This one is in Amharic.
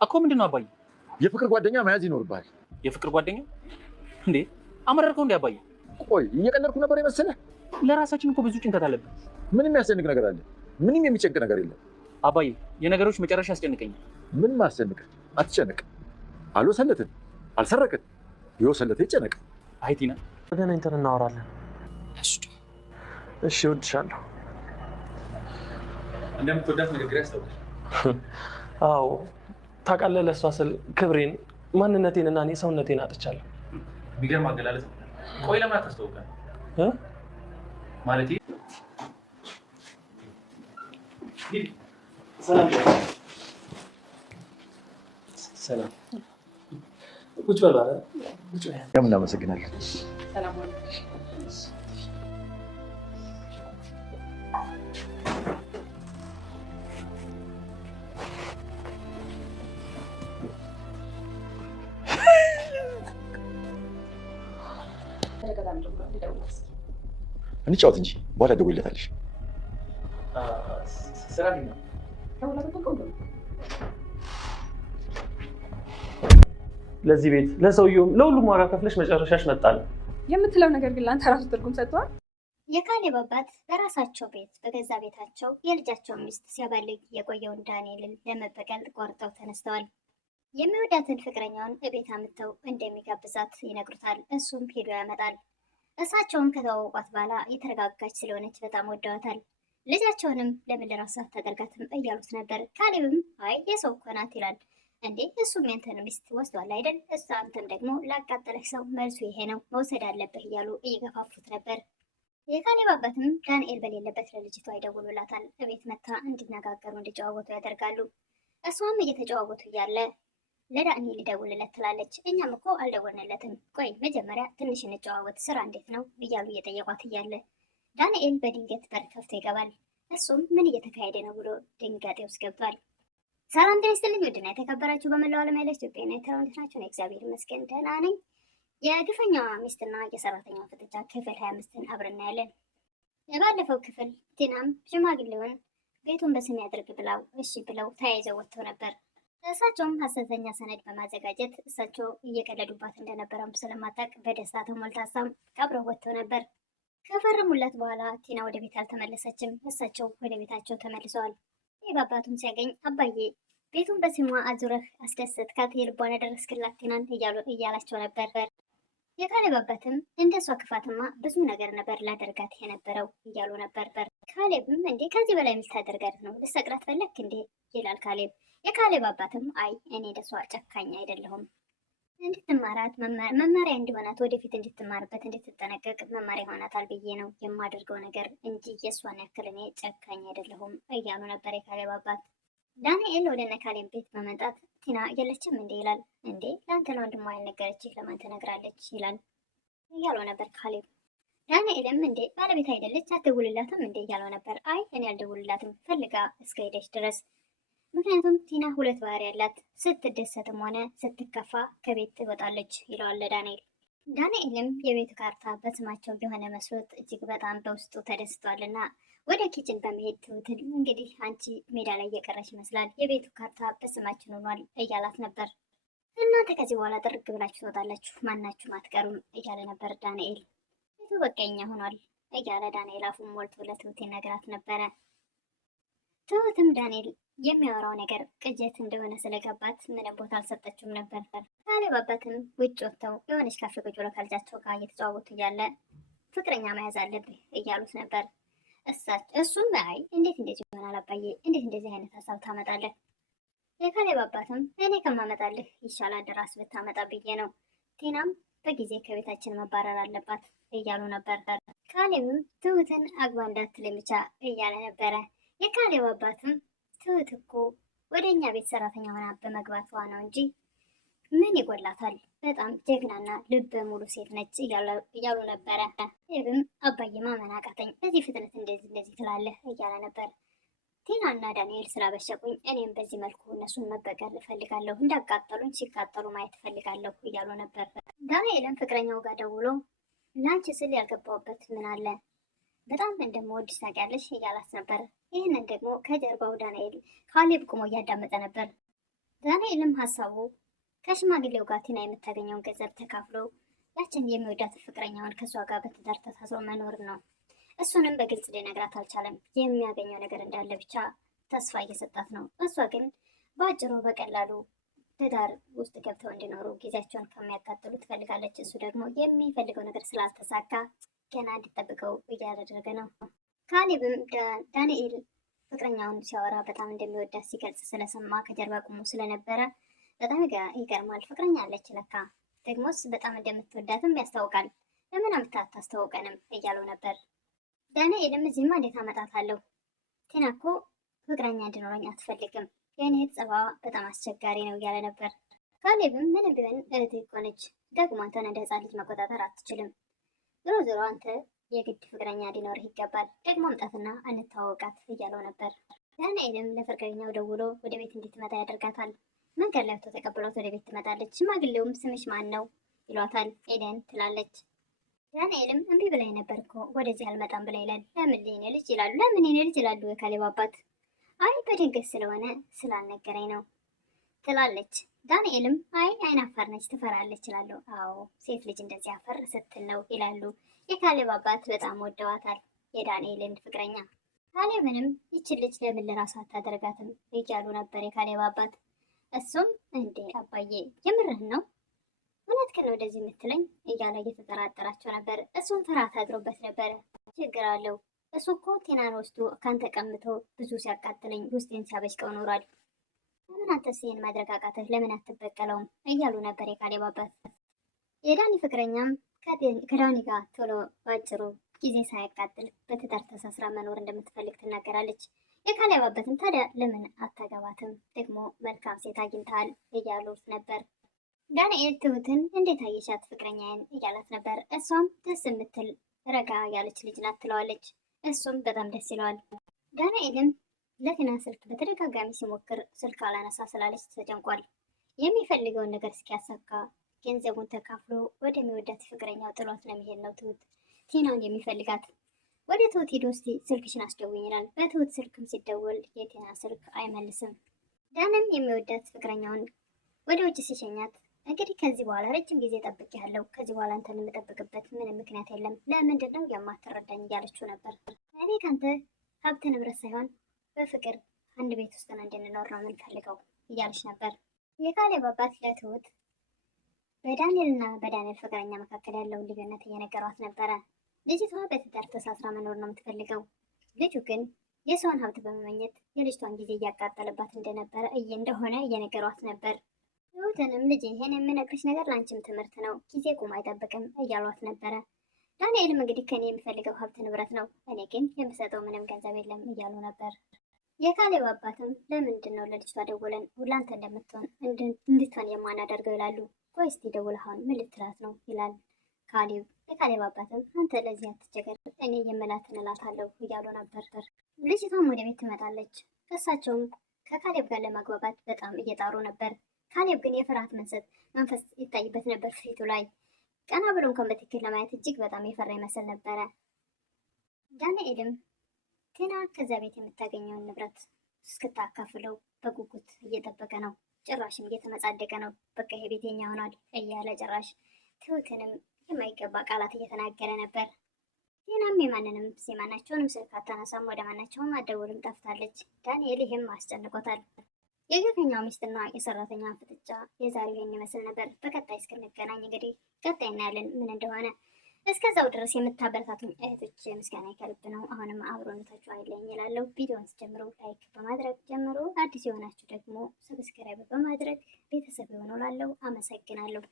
እኮ ምንድነው አባዬ? የፍቅር ጓደኛ መያዝ ይኖርብሃል። የፍቅር ጓደኛ እንዴ? አመረርከው እንዴ አባዬ? ቆይ እየቀለድኩ ነበር የመሰለህ? ለራሳችን እኮ ብዙ ጭንቀት አለብን። ምንም ያስጨንቅ ነገር አለ? ምንም የሚጨንቅ ነገር የለም አባዬ። የነገሮች መጨረሻ ያስጨንቀኛል። ምን ማስጨንቅ? አትጨነቅ። አልወሰለትን አልሰረቅን የወሰለተ ይጨነቅ። አይ ቲና፣ ተገናኝተን እናወራለን። እሺ እወድሻለሁ። እንደምትወዳት ንግግር ያስታውቃል። አዎ ታውቃለህ፣ ለእሷ ስል ክብሬን፣ ማንነቴን እና እኔ ሰውነቴን አጥቻለሁ። ቢገርም አገላለጽ። ቆይ ለምን አታስተውቃል? ማለት ሰላም ቁጭ በል ማለት ቁጭ በል። ያም እናመሰግናለን። ሰላም እንጫወት እንጂ በኋላ ደውይለታለሽ። ስራ ለዚህ ቤት ለሰውየውም ለሁሉም ዋጋ ከፍለሽ መጨረሻሽ መጣል የምትለው ነገር ግን ለአንተ ራሱ ትርጉም ሰጥቷል። የካሌብ አባት በራሳቸው ቤት በገዛ ቤታቸው የልጃቸውን ሚስት ሲያባልግ የቆየውን ዳንኤልን ለመበቀል ቆርጠው ተነስተዋል። የሚወዳትን ፍቅረኛውን እቤት አምጥተው እንደሚጋብዛት ይነግሩታል። እሱም ሄዶ ያመጣል። እሳቸውም ከተዋወቋት በኋላ የተረጋጋች ስለሆነች በጣም ወደዋታል። ልጃቸውንም ለምን ለራስህ ተደርጋትም እያሉት ነበር። ካሌብም አይ የሰው እኮ ናት ይላል። እንዴ እሱም ያንተን ሚስት ወስዷል አይደል? እሷ አንተም ደግሞ ላቃጠለህ ሰው መልሱ ይሄ ነው፣ መውሰድ አለብህ እያሉ እየገፋፉት ነበር። የካሌብ አባትም ዳንኤል በሌለበት ለልጅቷ ይደውሉላታል። እቤት መታ እንዲነጋገሩ እንዲጨዋወቱ ያደርጋሉ። እሷም እየተጨዋወቱ እያለ ለዳንኤል ሊደውልለት ትላለች። እኛም እኮ አልደወልንለትም፣ ቆይ መጀመሪያ ትንሽ እንጨዋወት፣ ስራ እንዴት ነው እያሉ እየጠየቋት እያለ ዳንኤል በድንገት በር ከፍቶ ይገባል። እሱም ምን እየተካሄደ ነው ብሎ ድንጋጤ ውስጥ ገብቷል። ሰላም ጤና ይስጥልኝ ውድና የተከበራችሁ በመላው ዓለም ያላችሁ ኢትዮጵያና ኤርትራውያን ናችሁ። እግዚአብሔር ይመስገን ደህና ነኝ። የግፈኛዋ ሚስትና የሰራተኛዋ ፍጥጫ ክፍል 25ን አብረን እናያለን። የባለፈው ክፍል ቲናም ሽማግሌውን ቤቱን በስም ያድርግ ብላው እሺ ብለው ተያይዘው ወጥተው ነበር። እሳቸውም ሐሰተኛ ሰነድ በማዘጋጀት እሳቸው እየቀለዱባት እንደነበረም ስለማታውቅ በደስታ ተሞልታሳም አብረው ወጥተው ነበር። ከፈረሙለት በኋላ ቲና ወደ ቤት አልተመለሰችም። እሳቸው ወደ ቤታቸው ተመልሰዋል። አባቱም ሲያገኝ አባዬ ቤቱን በስሟ አዙረህ አስደሰትካት፣ የልቧን ያደረስክላት ቲናን እያላቸው ነበር። የካሌብ አባትም እንደሷ ክፋትማ ብዙ ነገር ነበር ላደርጋት የነበረው እያሉ ነበር። ካሌብም እንዴ ከዚህ በላይ ሚስት ታደርጋት ነው ልሰቅላት ፈለክ እንዴ ይላል ካሌብ። የካሌብ አባትም አይ እኔ እንደሷ ጨካኝ አይደለሁም፣ እንድትማራት መማሪያ እንዲሆናት ወደፊት እንድትማርበት እንድትጠነቀቅ መማሪያ ይሆናታል ብዬ ነው የማደርገው ነገር እንጂ የእሷን ያክል እኔ ጨካኝ አይደለሁም እያሉ ነበር የካሌብ አባት። ዳንኤል ወደ እነ ካሌብ ቤት በመምጣት ቲና የለችም እንዴ ይላል። እንዴ ለአንተ ለወንድሟ ያልነገረችህ ለማን ትነግራለች ይላል እያለው ነበር ካሌብ። ዳንኤልም እንዴ ባለቤት አይደለች አትደውልላትም እንዴ እያለው ነበር። አይ እኔ አልደውልላትም ፈልጋ እስከሄደች ድረስ፣ ምክንያቱም ቲና ሁለት ባህሪ ያላት፣ ስትደሰትም ሆነ ስትከፋ ከቤት ትወጣለች ይለዋል ዳንኤል። ዳንኤልም የቤቱ ካርታ በስማቸው የሆነ መስሎት እጅግ በጣም በውስጡ ተደስቷልና ወደ ኪችን በመሄድ ትሁትን እንግዲህ አንቺ ሜዳ ላይ እየቀረች ይመስላል፣ የቤቱ ካርታ በስማችን ሆኗል እያላት ነበር። እናንተ ከዚህ በኋላ ጥርግ ብላችሁ ትወጣላችሁ፣ ማናችሁም አትቀሩም እያለ ነበር ዳንኤል። ቤቱ በቀኛ ሆኗል እያለ ዳንኤል አፉን ሞልቶ ለትሁት ይነግራት ነበረ። ትሁትም ዳንኤል የሚያወራው ነገር ቅጀት እንደሆነ ስለገባት ምንም ቦታ አልሰጠችውም ነበር። ካሌብ አባትም ውጭ ወጥተው የሆነች ካፌ ቁጭ ብለው ከልጃቸው ጋር እየተጫወቱ እያለ ፍቅረኛ መያዝ አለብህ እያሉት ነበር። እሱም አይ እንዴት እንደዚህ ይሆናል አባዬ፣ እንዴት እንደዚህ አይነት ሀሳብ ታመጣለህ? የካሌብ አባትም እኔ ከማመጣልህ ይሻላል ራስ ብታመጣ ብዬ ነው፣ ቲናም በጊዜ ከቤታችን መባረር አለባት እያሉ ነበር። ካሌብም ትሁትን አግባ እንዳትለኝ ብቻ እያለ ነበረ። የካሌብ አባትም ትሁት እኮ ወደ እኛ ቤት ሰራተኛ ሆና በመግባቷ ነው እንጂ ምን ይጎላታል? በጣም ጀግናና ልበ ሙሉ ሴት ነች እያሉ ነበረ። ካሌብም አባዬ ማመን አቃተኝ፣ በዚህ ፍጥነት እንደዚህ ትላለህ እያለ ነበር። ቲና እና ዳንኤል ስላበሸቁኝ እኔም በዚህ መልኩ እነሱን መበቀል እፈልጋለሁ፣ እንዳቃጠሉኝ ሲቃጠሉ ማየት እፈልጋለሁ እያሉ ነበር። ዳንኤልም ፍቅረኛው ጋር ደውሎ ለአንቺ ስል ያልገባሁበት ምን አለ በጣም እንደምወድሽ ታውቂያለሽ እያላት ነበር። ይህንን ደግሞ ከጀርባው ዳንኤል ካሌብ ቁሞ እያዳመጠ ነበር። ዳንኤልም ሀሳቡ ከሽማግሌው ጋር ቲና የምታገኘውን ገንዘብ ተካፍሎ ያችን የሚወዳት ፍቅረኛውን ከእሷ ጋር በትዳር ተሳስሮ መኖር ነው። እሱንም በግልጽ ሊነግራት አልቻለም። የሚያገኘው ነገር እንዳለ ብቻ ተስፋ እየሰጣት ነው። እሷ ግን በአጭሩ በቀላሉ ትዳር ውስጥ ገብተው እንዲኖሩ ጊዜያቸውን ከሚያቃጥሉ ትፈልጋለች። እሱ ደግሞ የሚፈልገው ነገር ስላልተሳካ ገና እንዲጠብቀው እያደረገ ነው። ካሌብም ዳንኤል ፍቅረኛውን ሲያወራ በጣም እንደሚወዳት ሲገልጽ ስለሰማ ከጀርባ ቆሞ ስለነበረ በጣም ይገርማል። ፍቅረኛ አለች ለካ፣ ደግሞስ በጣም እንደምትወዳትም ያስታውቃል። ለምን አታስተዋውቀንም እያለው ነበር። ዳንኤልም እዚህማ እንዴት አመጣታለሁ? ቲና እኮ ፍቅረኛ እንዲኖረኝ አትፈልግም፣ የእኔ ጸባዋ በጣም አስቸጋሪ ነው እያለ ነበር። ካሌብም ምንም ቢሆን እህትህ እኮ ነች፣ ደግሞ አንተን እንደ ህፃን ልጅ መቆጣጠር አትችልም። ዞሮ ዞሮ አንተ የግድ ፍቅረኛ ሊኖርህ ይገባል፣ ደግሞ አምጣትና እንተዋወቃት እያለው ነበር። ዳንኤልም ለፍቅረኛው ደውሎ ወደ ቤት እንድትመጣ ያደርጋታል። መንገድ ላይ ተቀብሏት ወደ ቤት ትመጣለች። ሽማግሌውም ስምሽ ማን ነው ይሏታል። ኤደን ትላለች። ዳንኤልም እምቢ ብላኝ ነበር እኮ ወደዚህ አልመጣም ብላ ይላል። ለምን የኔ ልጅ ይላሉ። ለምን የኔ ልጅ ይላሉ የካሌብ አባት። አይ በድንገት ስለሆነ ስላልነገረኝ ነው ትላለች። ዳንኤልም አይ አይናፋር ነች ትፈራለች ይላሉ። አዎ ሴት ልጅ እንደዚህ አፈር ስትል ነው ይላሉ። የካሌብ አባት በጣም ወደዋታል የዳንኤልን ፍቅረኛ። ካሌብንም ይችን ልጅ ለምን ለራሷ አታደርጋትም እያሉ ነበር የካሌብ አባት። እሱም እንዴ አባዬ የምርህን ነው? እውነትህን ነው ወደዚህ የምትለኝ እያለ እየተጠራጠራቸው ነበር። እሱም ፍርሃት አድሮበት ነበረ። ችግር አለው እሱ እኮ ቴናን ወስዶ ካንተ ቀምቶ ብዙ ሲያቃጥለኝ ውስጤን ሲያበሽቀው ኖሯል። ለምን አንተስ ይህን ማድረግ አቃተህ? ለምን አትበቀለውም? እያሉ ነበር የካሌብ አባት። የዳኒ ፍቅረኛም ከዳኒ ጋር ቶሎ ባጭሩ ጊዜ ሳያቃጥል በትዳር ተሳስራ መኖር እንደምትፈልግ ትናገራለች። የካሌብ አባትም ታዲያ ለምን አታገባትም? ደግሞ መልካም ሴት አግኝተሃል እያሉት ነበር። ዳንኤል ትሁትን እንዴት አየሻት ፍቅረኛዬን እያላት ነበር። እሷም ደስ የምትል ረጋ ያለች ልጅ ናት ትለዋለች። እሱም በጣም ደስ ይለዋል። ዳንኤልም ለቲና ስልክ በተደጋጋሚ ሲሞክር ስልክ አላነሳ ስላለች ተጨንቋል። የሚፈልገውን ነገር እስኪያሳካ ገንዘቡን ተካፍሎ ወደሚወዳት ፍቅረኛው ጥሏት ለመሄድ ነው ቲናን የሚፈልጋት። ወደ ትሁት ሄዶ እስቲ ስልክሽን አስደውኝ ይላል። በትሁት ስልክም ሲደወል የቲና ስልክ አይመልስም። ዳንም የሚወዳት ፍቅረኛውን ወደ ውጭ ሲሸኛት እንግዲህ ከዚህ በኋላ ረጅም ጊዜ ጠብቄያለሁ፣ ከዚህ በኋላ አንተን የምጠብቅበት ምንም ምክንያት የለም፣ ለምንድን ነው የማትረዳኝ እያለችው ነበር። እኔ ከአንተ ሀብት ንብረት ሳይሆን በፍቅር አንድ ቤት ውስጥ ነው እንድንኖር ነው የምንፈልገው እያለች ነበር። የካሌብ አባት ለትሁት በዳንኤልና በዳንኤል ፍቅረኛ መካከል ያለውን ልዩነት እየነገሯት ነበረ። ልጅቷ በትዳር ተሳስራ መኖር ነው የምትፈልገው። ልጁ ግን የሰውን ሀብት በመመኘት የልጅቷን ጊዜ እያቃጠለባት እንደሆነ እየነገሯት ነበር። ትሁትንም ልጅ ይሄን የምነግርሽ ነገር ለአንቺም ትምህርት ነው፣ ጊዜ ቁም አይጠብቅም እያሏት ነበረ። ዳንኤልም እንግዲህ ከኔ የሚፈልገው ሀብት ንብረት ነው፣ እኔ ግን የምሰጠው ምንም ገንዘብ የለም እያሉ ነበር። የካሌብ አባትም ለምንድን ነው ለልጅቷ ደውለን ሁላንተ እንድትሆን የማናደርገው ይላሉ። ቆይ እስቲ ደውለህ አሁን ምን ልትላት ነው ይላል ካሌብ። የካሌብ አባትም አንተ ለዚህ አትቸገር፣ እኔ የምላትን እላታለሁ እያሉ ነበር። ልጅቷም ወደ ቤት ትመጣለች። እሳቸውም ከካሌብ ጋር ለማግባባት በጣም እየጣሩ ነበር። ካሌብ ግን የፍርሃት መንፈስ ይታይበት ነበር ፊቱ ላይ። ቀና ብሎ እንኳን በትክክል ለማየት እጅግ በጣም የፈራ ይመስል ነበረ። ዳንኤልም ቲና ከዚያ ቤት የምታገኘውን ንብረት እስክታካፍለው በጉጉት እየጠበቀ ነው። ጭራሽም እየተመጻደቀ ነው። በቃ ይሄ ቤት የኛ ሆኗል እያለ ጭራሽ ትሁትንም የማይገባ ቃላት እየተናገረ ነበር። ቲናም የማናቸውንም ስልክ አታነሳም፣ ወደ ማናቸውም አትደውልም፣ ጠፍታለች። ዳንኤል ይህም አስጨንቆታል። የግፈኛው ሚስትና የሰራተኛ ፍጥጫ የዛሬው ይህን ይመስል ነበር። በቀጣይ እስክንገናኝ እንግዲህ ቀጣይ እናያለን ምን እንደሆነ። እስከዛው ድረስ የምታበረታቱኝ እህቶች ምስጋና ከልብ ነው። አሁንም አብሮነታችሁ አይለኝ እላለሁ። ቪዲዮውን ጀምሮ ላይክ በማድረግ ጀምሮ፣ አዲስ የሆናችሁ ደግሞ ሰብስክራይብ በማድረግ ቤተሰብ ይሆኑ እላለሁ። አመሰግናለሁ።